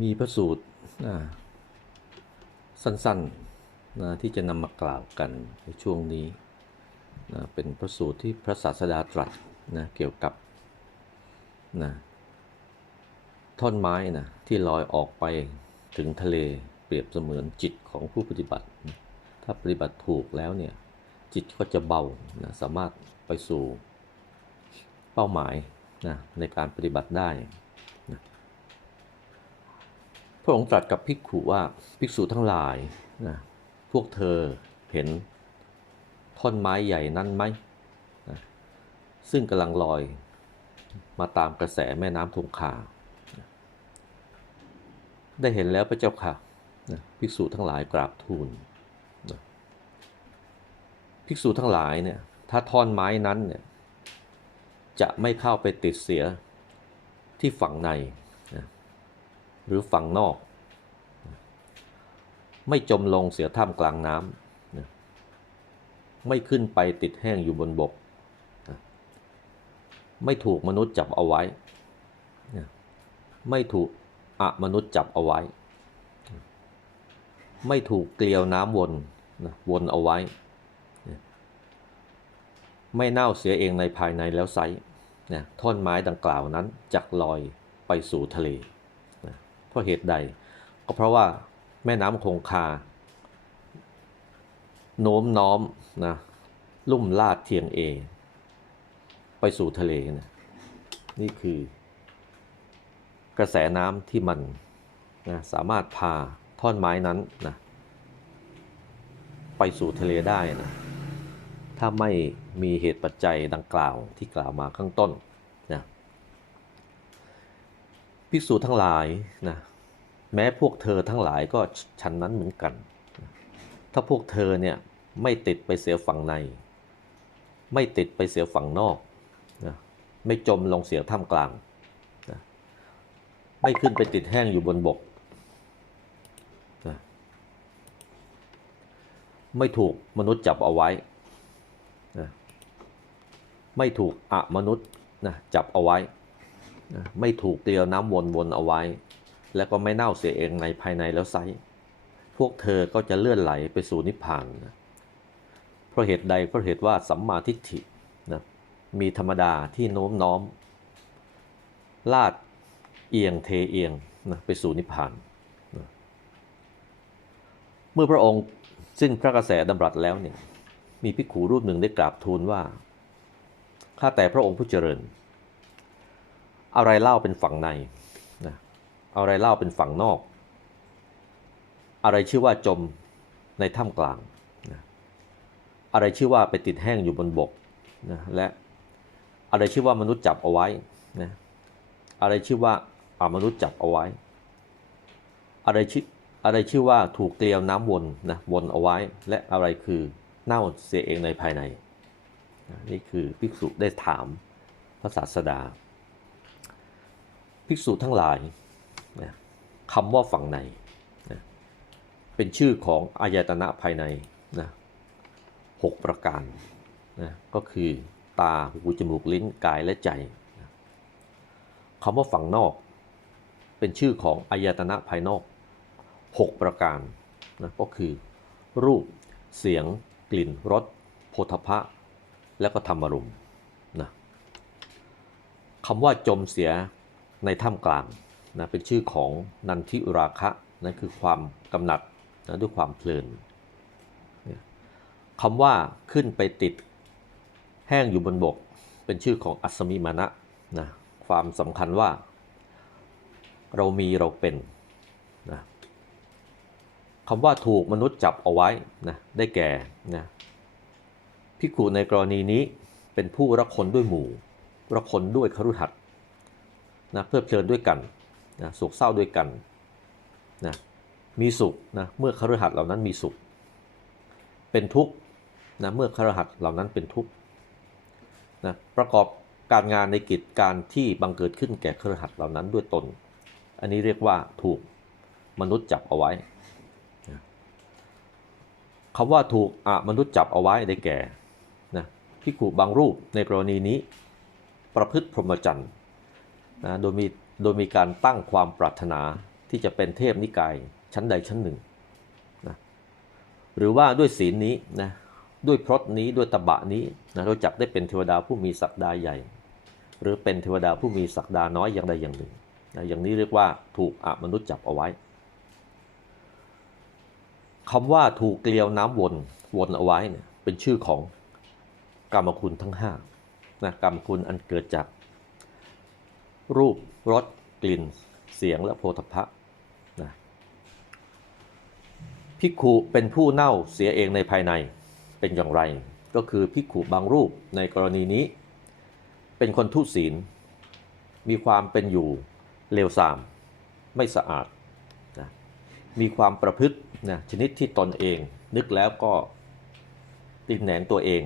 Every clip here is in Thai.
มีพระสูตรสั้นๆนะที่จะนำมากล่าวกันในช่วงนี้นะเป็นพระสูตรที่พระศาสดาตรัสนะเกี่ยวกับนะท่อนไม้นะที่ลอยออกไปถึงทะเลเปรียบเสมือนจิตของผู้ปฏิบัติ ถ้าปฏิบัติถูกแล้วเนี่ยจิตก็จะเบานะสามารถไปสู่เป้าหมายนะในการปฏิบัติได้ พระองค์ตรัสกับภิกขุว่าภิกษุทั้งหลายนะพวกเธอเห็นท่อนไม้ใหญ่นั้นไหมนะซึ่งกำลังลอยมาตามกระแสแม่น้ำคงคา ได้เห็นแล้วพระเจ้าค่ะนะภิกษุทั้งหลายกราบทูลนะภิกษุทั้งหลายเนี่ยถ้าท่อนไม้นั้นเนี่ยจะไม่เข้าไปติดเสียที่ฝั่งใน หรือฝั่งนอก ไม่จมลงเสียท่ามกลางน้ำไม่ขึ้นไปติดแห้งอยู่บนบก ไม่ถูกมนุษย์จับเอาไว้ ไม่ถูกอะมนุษย์จับเอาไว้ ไม่ถูกเกลียวน้ำวนวนเอาไว้ ไม่เน่าเสียเองในภายในแล้วไซนะท่อนไม้ดังกล่าวนั้นจักลอยไปสู่ทะเล ราะเหตุใด ก็เพราะว่าแม่น้ำคงคา โน้มน้อมนะลุ่มลาดเทียงเอ ไปสู่ทะเลนะนี่คือกระแสน้ำที่มันนะสามารถพาท่อนไม้นั้นนะไปสู่ทะเลได้นะถ้าไม่มีเหตุปัจจัยดังกล่าวที่กล่าวมาข้างต้นนะ ภิกษุทั้งหลายนะแม้พวกเธอทั้งหลายก็ฉันนั้นเหมือนกัน ถ้าพวกเธอเนี่ยไม่ติดไปเสียฝั่งใน ไม่ติดไปเสียฝั่งนอกนะไม่จมลงเสียท่ามกลางนะไม่ขึ้นไปติดแห้งอยู่บนบกนะไม่ถูกมนุษย์จับเอาไว้นะไม่ถูกอะมนุษย์นะจับเอาไว้ ไม่ถูกเกลียวน้ำวนวนเอาไว้ แล้วก็ไม่เน่าเสียเองในภายในแล้วไซพวกเธอก็จะเลื่อนไหลไปสู่นิพพานนะเพราะเหตุใดเพราะเหตุว่าสัมมาทิฏฐินะมีธรรมดาที่โน้มน้อม ลาดเอียงเทเอียงนะไปสู่นิพพานนะเมื่อพระองค์สิ้นพระกระแสดำรัสแล้วเนี่ยมีภิกขุรูปหนึ่งได้กราบทูลว่า ข้าแต่พระองค์ผู้เจริญ อะไรเล่าเป็นฝั่งในนะอะไรเล่าเป็นฝั่งนอก อะไรชื่อว่าจมในถ้ำกลางนะอะไรชื่อว่าไปติดแห้งอยู่บนบกนะและอะไรชื่อว่ามนุษย์จับเอาไว้นะอะไรชื่อว่าอามนุษย์จับเอาไว้ อะไรชื่ออะไรชื่อว่าถูกเกลียวน้ำวนนะวนเอาไว้ และอะไรคือเน่าเสียเองในภายในนะนี่คือภิกษุได้ถามพระศาสดา ภิกษุทั้งหลายนะคำว่าฝั่งในนะเป็นชื่อของอายตนะภายในนะหกประการนะก็คือตา หู จมูก ลิ้น กายและใจนะคำว่าฝั่งนอก เป็นชื่อของอายตนะภายนอกหกประการนะก็คือ รูป เสียง กลิ่น รสโผฏฐพะ และก็ธรรมารมณ์นะคำว่าจมเสีย ในถ้ำกลางนะเป็นชื่อของนันทิราคะนั่นคือความกำหนัดนะด้วยความเพลินคำว่าขึ้นไปติดแห้งอยู่บนบก เป็นชื่อของอัศมิมานะนะความสำคัญว่า เรามีเราเป็นนะคำว่าถูกมนุษย์จับเอาไว้นะได้แก่นะพิกขุในกรณีนี้เป็นผู้รักคนด้วยหมู่รักคนด้วยครุหั นะเพลิดเพลินด้วยกันนะสุขเศร้าด้วยกันนะมีสุขนะเมื่อคฤหัสถ์เหล่านั้นมีสุข เป็นทุกข์นะเมื่อคฤหัสถ์เหล่านั้นเป็นทุกข์นะประกอบการงานในกิจการที่บังเกิดขึ้นแก่คฤหัสถ์เหล่านั้นด้วยตน อันนี้เรียกว่าถูกมนุษย์จับเอาไว้คำว่าถูกอะมนุษย์จับเอาไว้ได้แก่นะพิขุบางรูปในกรณีนี้ ประพฤติพรหมจรรย์ นะโดยมีโดยมีการตั้งความปรารถนาที่จะเป็นเทพนิกายชั้นใดชั้นหนึ่งนะหรือว่าด้วยศีลนี้นะด้วยพรตนี้ด้วยตบะนี้นะเราจักได้เป็นเทวดาผู้มีศักดาใหญ่ หรือเป็นเทวดาผู้มีศักดาน้อยอย่างใดอย่างหนึ่งนะอย่างนี้เรียกว่าถูกอมนุษย์จับเอาไว้คำว่าถูกเกลียวน้ำวนวนเอาไว้เนี่ยเป็นชื่อของกรรมคุณทั้งห้านะกรรมคุณอันเกิดจาก รูปรสกลิ่น เสียงและโพธพะนะภิกขุเป็นผู้เน่าเสียเองในภายในเป็นอย่างไร ก็คือภิกขุบางรูปในกรณีนี้ เป็นคนทุศีล มีความเป็นอยู่เลวทราม ไม่สะอาดนะมีความประพฤตินะชนิดที่ตนเอง นึกแล้วก็ติดแหนงตัวเอง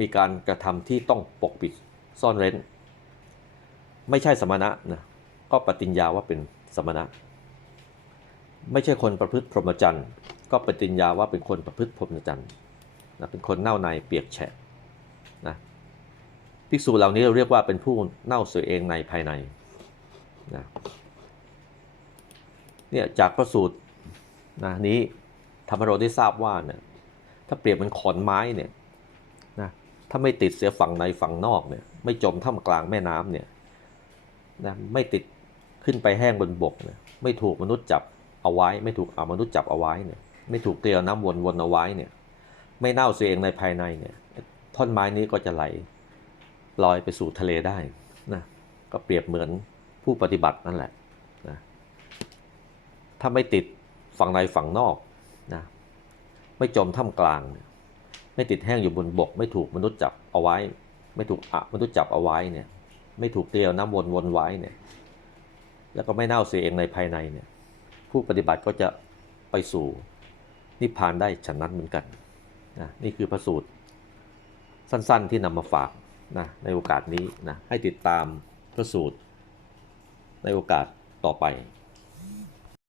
มีการกระทำที่ต้องปกปิดซ่อนเร้น ไม่ใช่สมณะนะก็ปฏิญญาว่าเป็นสมณะ ไม่ใช่คนประพฤติพรหมจรรย์ก็ปฏิญญาว่าเป็นคนประพฤติพรหมจรรย์นะเป็นคนเน่าในเปียกแฉะนะภิกษุเหล่านี้เราเรียกว่าเป็นผู้เน่าเสียเองในภายในนะเนี่ยจากพระสูตรนะนี้ทำให้เรได้ทราบว่าเนี่ยถ้าเปรียบเป็นขอนไม้เนี่ยนะถ้าไม่ติดเสียฝั่งในฝั่งนอกเนี่ยไม่จมท่ามกลางแม่น้ำเนี่ย นะไม่ติดขึ้นไปแห้งบนบกเนี่ยไม่ถูกมนุษย์จับเอาไว้ ไม่ถูกอามนุษย์จับเอาไว้เนี่ยไม่ถูกเกลียวน้ำวนวนเอาไว้เนี่ยไม่เน่าเสียเองในภายในเนี่ยท่อนไม้นี้ก็จะไหลลอยไปสู่ทะเลได้นะก็เปรียบเหมือนผู้ปฏิบัตินั่นแหละนะถ้าไม่ติดฝั่งในฝั่งนอกนะไม่จมท่ามกลางเนี่ยไม่ติดแห้งอยู่บนบก ไม่ถูกมนุษย์จับเอาไว้ ไม่ถูกอะมนุษย์จับเอาไว้เนี่ย ไม่ถูกเตียวน้ำวนวนไว้เนี่ยแล้วก็ไม่เน่าเสียเองในภายในเนี่ยผู้ปฏิบัติก็จะไปสู่นิพพานได้ฉันนั้นเหมือนกันนะนี่คือพระสูตรสั้นๆที่นำมาฝากนะในโอกาสนี้นะให้ติดตามพระสูตรในโอกาสต่อไป